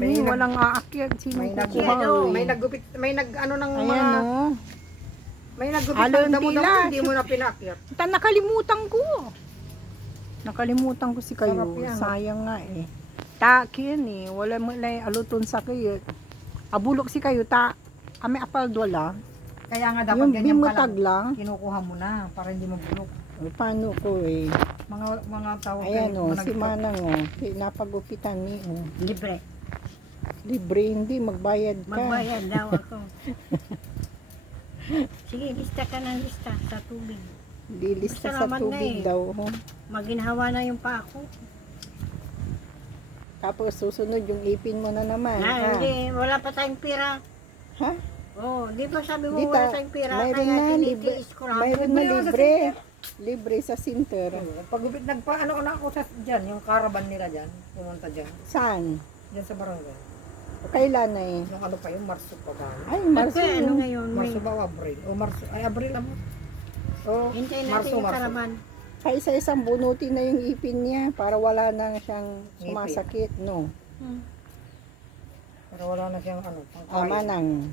Walang aakyat. Sino may kukuha? may naggupit, may nag ano ng mga, Ayan o. may naggupit Alon ng damo-damo, tila. hindi mo na pinakyat. Nakalimutan ko. Nakalimutan ko si kayo. Sarap yan. Sayang nga eh. Takin eh. Wala mo lang aluton sa kayo. Abulok si kayo. Kami apaldwala. Kaya nga dapat Yung ganyan bimutag pala. lang. Kinukuha mo na para hindi mabulok. Paano ko eh. Mga tawag Ayan o. Si managpag- Manang o. Napagupitan ni o. Libre. Libre hindi. Magbayad ka. Magbayad daw ako. Sige, lista ka ng lista sa tubig. Dilista Gusto sa naman tubig na eh. daw. Ho. Maginhawa na yung pa ako. Tapos susunod yung ipin mo na naman. ha? Hindi, wala pa tayong pira. Ha? Oh, di ba sabi mo Di wala ta- tayong pira? mayroon Kaya na, tinitiis ko lang. Mayroon na Libre naman sa libre. Libre sa center. Paggupit, nagpaano na ako sa dyan, yung caravan nila dyan, pumunta dyan, Saan? dyan sa barangay. Kailan na eh? Yung ano pa yung Marso pa ba? Ay, Marso, Marso. ano ngayon? May, Marso ba o Abril? O Marso, ay Abril ako. O, hintayin natin Marso, yung Marso. karaman. Kaisa-isang bunutin na yung ipin niya para wala na siyang sumasakit, no? Hmm. Para wala na siyang ano, Ah, Manang.